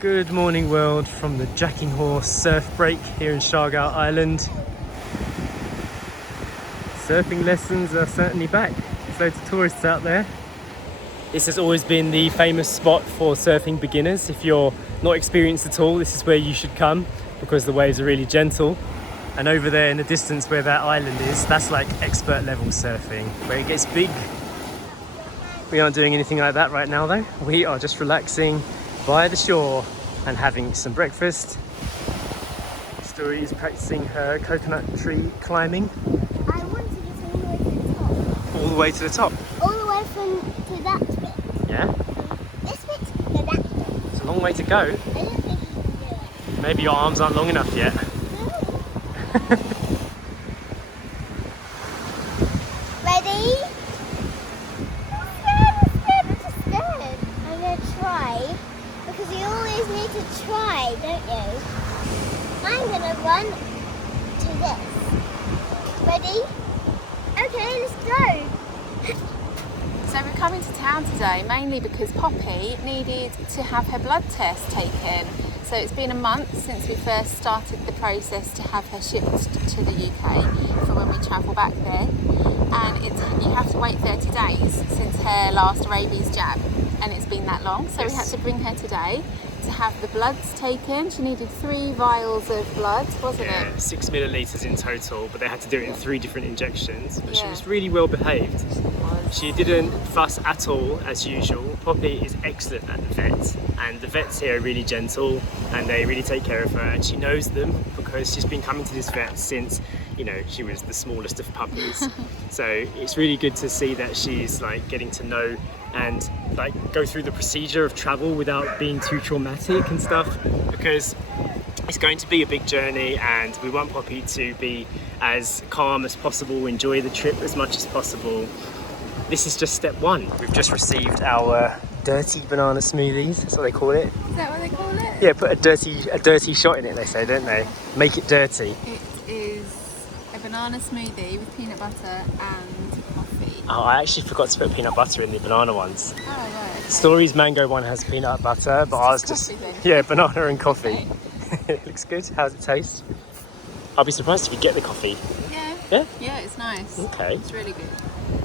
Good morning world from the Jacking Horse surf break here in Siargao Island. Surfing lessons are certainly back. There's loads of tourists out there. This has always been the famous spot for surfing beginners. If you're not experienced at all, this is where you should come because the waves are really gentle. And over there in the distance where that island is, that's like expert level surfing, where it gets big. We aren't doing anything like that right now though. We are just relaxing by the shore and having some breakfast. Story is practicing her coconut tree climbing. I want to get all the way to the top. All the way to the top? All the way to that bit. Yeah? This bit to that bit. It's a long way to go. I don't think you can do it. Maybe your arms aren't long enough yet. Ready? I'm just scared. I'm going to try. Because you always need to try, don't you? I'm going to run to this. Ready? Okay, let's go. So we're coming to town today mainly because Poppy needed to have her blood test taken. So it's been a month since we first started the process to have her shipped to the UK for when we travel back there. And you have to wait 30 days since her last rabies jab. And it's been that long. So we had to bring her today to have the bloods taken. She needed 3 vials of blood, wasn't it? 6 millilitres in total, but they had to do it in 3 different injections. But she Yeah. was really well behaved. She didn't fuss at all as usual. Poppy is excellent at the vet, and the vets here are really gentle and they really take care of her, and she knows them because she's been coming to this vet since, you know, she was the smallest of puppies. So it's really good to see that she's like getting to know and like go through the procedure of travel without being too traumatic and stuff, because it's going to be a big journey and we want Poppy to be as calm as possible, enjoy the trip as much as possible. This is just step 1. We've just received our dirty banana smoothies, that's what they call it. Is that what they call it? Yeah, put a dirty shot in it, they say, don't they? Make it dirty. It is a banana smoothie with peanut butter and coffee. Oh, I actually forgot to put peanut butter in the banana ones. Oh, right. Story's mango one has peanut butter, but ours just, coffee then. yeah, banana and coffee. It looks good. How's it taste? I'll be surprised if you get the coffee. Yeah. Yeah? Yeah, it's nice. Okay. It's really good.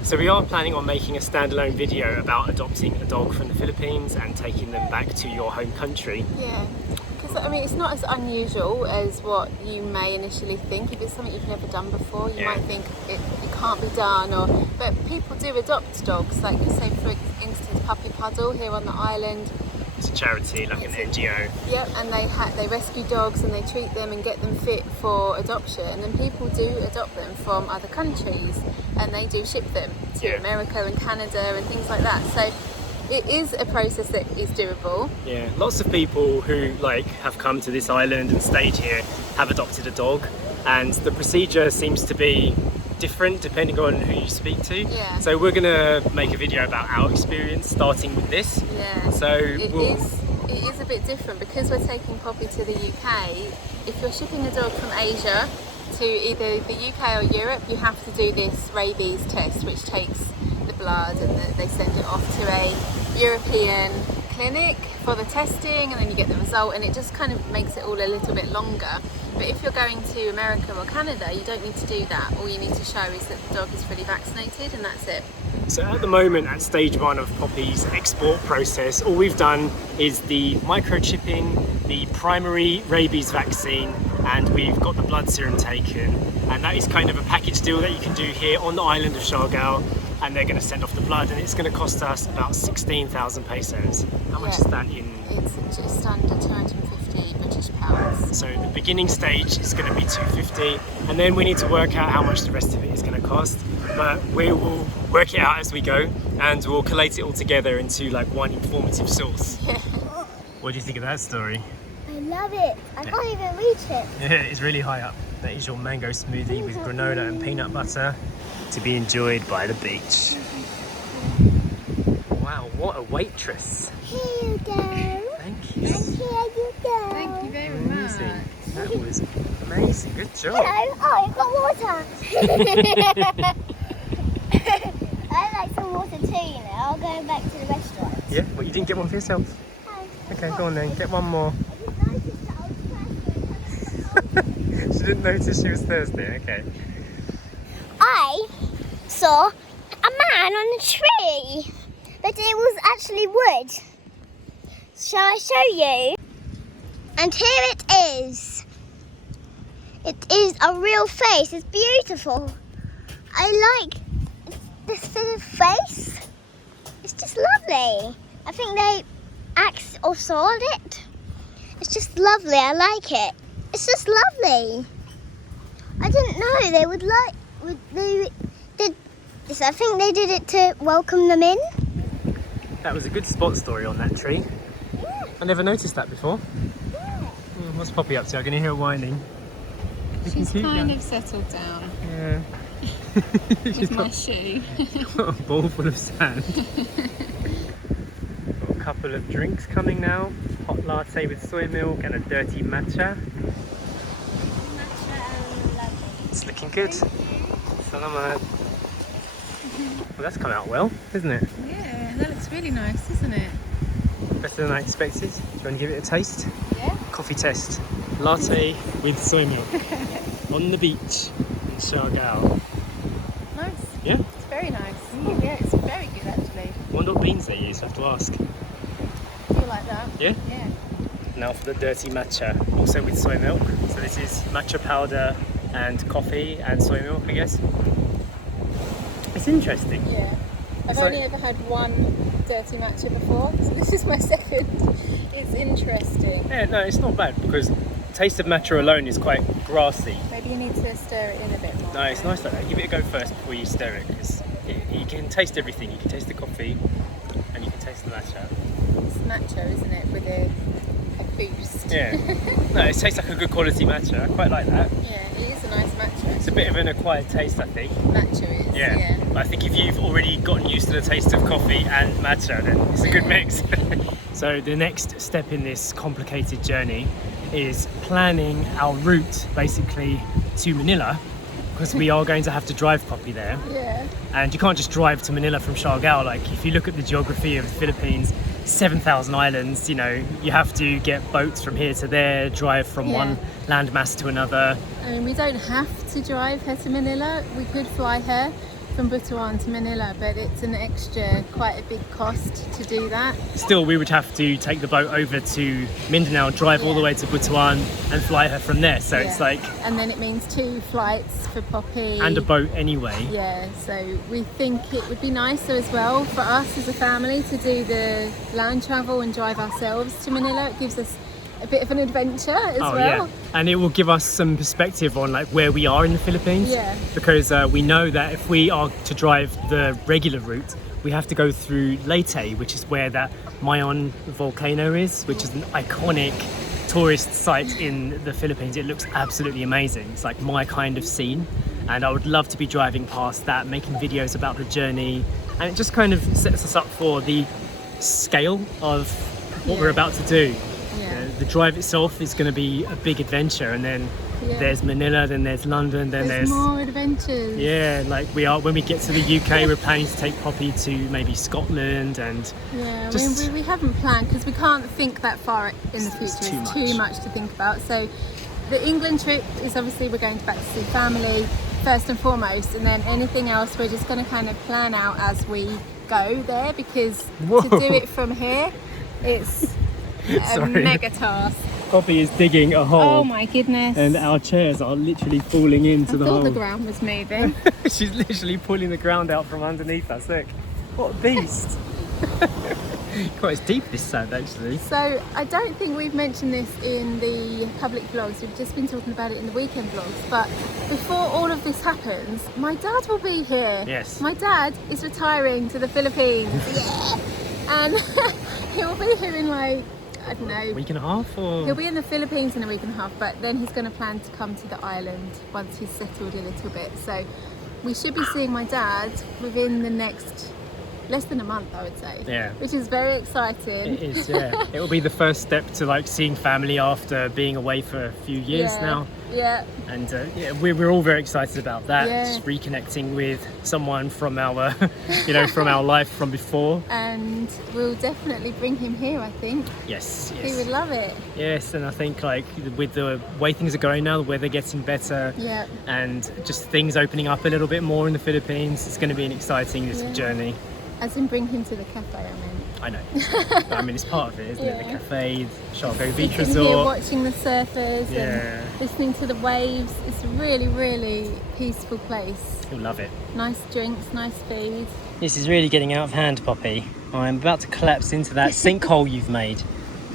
So we are planning on making a standalone video about adopting a dog from the Philippines and taking them back to your home country. Yeah, because I mean it's not as unusual as what you may initially think. If it's something you've never done before, you might think it can't be done. But people do adopt dogs, like say for instance Puppy Puddle here on the island. It's a charity, like an NGO. Yep, and they rescue dogs and they treat them and get them fit for adoption. And people do adopt them from other countries, and they do ship them to America and Canada and things like that. So it is a process that is doable. Yeah, lots of people who like have come to this island and stayed here have adopted a dog, and the procedure seems to be different depending on who you speak to. Yeah. So we're gonna make a video about our experience starting with this. Yeah. So It is a bit different because we're taking Poppy to the UK. If you're shipping a dog from Asia to either the UK or Europe, you have to do this rabies test, which takes the blood and they send it off to a European clinic for the testing, and then you get the result, and it just kind of makes it all a little bit longer. But if you're going to America or Canada, you don't need to do that. All you need to show is that the dog is fully vaccinated, and that's it. So at the moment, at stage 1 of Poppy's export process, all we've done is the microchipping, the primary rabies vaccine, and we've got the blood serum taken. And that is kind of a package deal that you can do here on the island of Siargao, and they're going to send off the blood, and it's going to cost us about 16,000 pesos. How much is that in? It's just under 250 British pounds. So the beginning stage is going to be 250, and then we need to work out how much the rest of it is going to cost. But we will work it out as we go, and we'll collate it all together into like one informative source. Yeah. What do you think of that story? I love it. I can't even reach it. Yeah, it's really high up. That is your mango smoothie with granola and peanut butter to be enjoyed by the beach. Wow, what a waitress. Here you go. Thank you. And here you go. Thank you very Amazing. much. That was amazing. Good job. Hello. Oh, you've got water. I like some water too, you know. I'll go back to the restaurant. Yeah, well, you didn't get one for yourself. Oh. Okay, go on then, get one more. I didn't notice I was thirsty. She didn't notice she was thirsty, okay. I saw a man on a tree, but it was actually wood. Shall I show you? And here it is. It is a real face. It's beautiful. I like this bit of face. It's just lovely. I think they axed or sawed it. It's just lovely. I like it. It's just lovely. I didn't know they would they did this. I think they did it to welcome them in. That was a good spot story on that tree. Yeah. I never noticed that before. Yeah. What's Poppy up to? I can hear her whining. She's kind of settled down Yeah. with my shoe. Got a bowl full of sand. Got a couple of drinks coming now. Hot latte with soy milk and a dirty matcha. It's looking good. Salamat. Well, that's come out well, isn't it? Yeah, that looks really nice, isn't it? Better than I expected. Do you want to give it a taste? Yeah. Coffee test. Latte with soy milk. On the beach in Siargao. Nice. Yeah? It's very nice. Yeah, it's very good actually. I wonder what beans they use, I have to ask. You like that? Yeah? Yeah. Now for the dirty matcha, also with soy milk. So this is matcha powder and coffee and soy milk, I guess. It's interesting. Yeah. I've It's only like- ever had one dirty matcha before, so this is my second. It's interesting. Yeah, no, it's not bad because the taste of matcha alone is quite grassy. Maybe you need to stir it in a bit more. No, it's nice like that. Give it a go first before you stir it because you can taste everything. You can taste the coffee and you can taste the matcha. It's matcha, isn't it? With a boost. Yeah. No, it tastes like a good quality matcha. I quite like that. Yeah, it is a nice matcha. It's a bit of an acquired taste, I think. Matcha is. Yeah. But I think if you've already gotten used to the taste of coffee and matcha, then it's a good mix. So the next step in this complicated journey is planning our route basically to Manila, because we are going to have to drive Poppy there. Yeah. And you can't just drive to Manila from Siargao. Like if you look at the geography of the Philippines, 7,000 islands, you know, you have to get boats from here to there, drive from one landmass to another. I mean, we don't have to drive her to Manila. We could fly her from Butuan to Manila, but it's an extra, quite a big cost to do that. Still, we would have to take the boat over to Mindanao, drive all the way to Butuan and fly her from there. So it's like... And then it means 2 flights for Poppy. And a boat anyway. Yeah, so we think it would be nicer as well for us as a family to do the land travel and drive ourselves to Manila. It gives us a bit of an adventure as well. Yeah, and it will give us some perspective on like where we are in the Philippines. Yeah. Because we know that if we are to drive the regular route, we have to go through Leyte, which is where that Mayon volcano is, which is an iconic tourist site in the Philippines. It looks absolutely amazing. It's like my kind of scene, and I would love to be driving past that, making videos about the journey, and it just kind of sets us up for the scale of what we're about to do. The drive itself is going to be a big adventure, and then there's Manila, then there's London, then there's more adventures. Yeah, like we are when we get to the UK, we're planning to take Poppy to maybe Scotland, and I mean, we haven't planned because we can't think that far in the future. It's too much to think about. So the England trip is obviously we're going back to see family first and foremost, and then anything else we're just going to kind of plan out as we go there, because to do it from here, it's a mega task. Poppy is digging a hole. Oh my goodness. And our chairs are literally falling into the hole. I thought the ground was moving. She's literally pulling the ground out from underneath us. Look, what a beast. Quite deep, this sand, actually. So I don't think we've mentioned this in the public vlogs. We've just been talking about it in the weekend vlogs. But before all of this happens, my dad will be here. Yes. My dad is retiring to the Philippines. Yeah. And he'll be here in like, I don't know, A week and a half, or he'll be in the Philippines in a week and a half, but then he's going to plan to come to the island once he's settled a little bit. So we should be seeing my dad within the next less than a month, I would say. Yeah. Which is very exciting. It is, yeah. It will be the first step to like seeing family after being away for a few years now. Yeah. And yeah, we're all very excited about that. Yeah. Just reconnecting with someone from our, you know, from our life from before. And we'll definitely bring him here, I think. Yes, He would love it. Yes, and I think like with the way things are going now, the weather getting better, Yeah. and just things opening up a little bit more in the Philippines, it's going to be an exciting journey. As in bring him to the cafe, I mean. I know. I mean, it's part of it, isn't it? The cafe, Siargao Beach Sitting Resort. here watching the surfers Yeah. and listening to the waves. It's a really, really peaceful place. You'll love it. Nice drinks, nice food. This is really getting out of hand, Poppy. I'm about to collapse into that sinkhole you've made.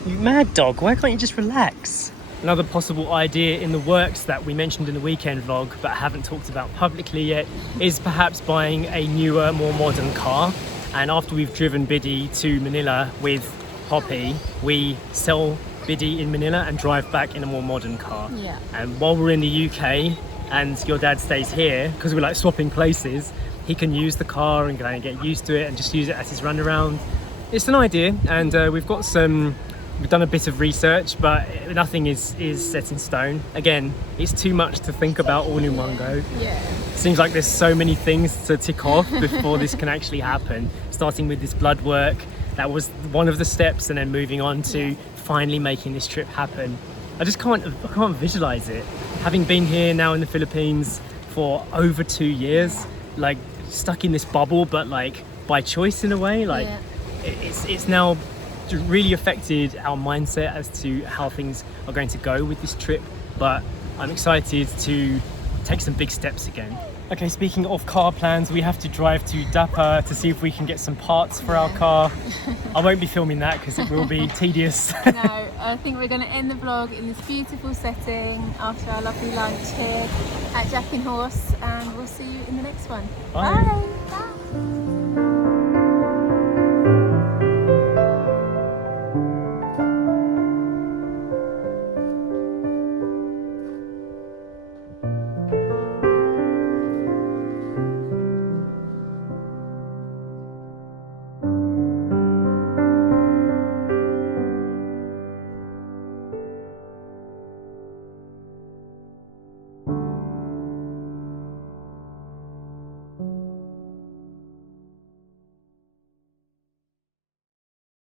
You mad dog, why can't you just relax? Another possible idea in the works that we mentioned in the weekend vlog but haven't talked about publicly yet is perhaps buying a newer, more modern car. And after we've driven Biddy to Manila with Poppy, we sell Biddy in Manila and drive back in a more modern car. Yeah. And while we're in the UK and your dad stays here, because we're like swapping places, he can use the car and kind of get used to it and just use it as his runaround. It's an idea, and we've done a bit of research, but nothing is set in stone. Again, it's too much to think about all in one go. Yeah. Seems like there's so many things to tick off before this can actually happen. Starting with this blood work, that was one of the steps, and then moving on to finally making this trip happen. I can't visualize it. Having been here now in the Philippines for over 2 years, like stuck in this bubble, but like by choice in a way, like it's now really affected our mindset as to how things are going to go with this trip, but I'm excited to take some big steps again. Okay, speaking of car plans, we have to drive to Dapa to see if we can get some parts for our car. I won't be filming that because it will be tedious. No, I think we're going to end the vlog in this beautiful setting after our lovely lunch here at Jack and Horse, and we'll see you in the next one. Bye. Bye. Bye.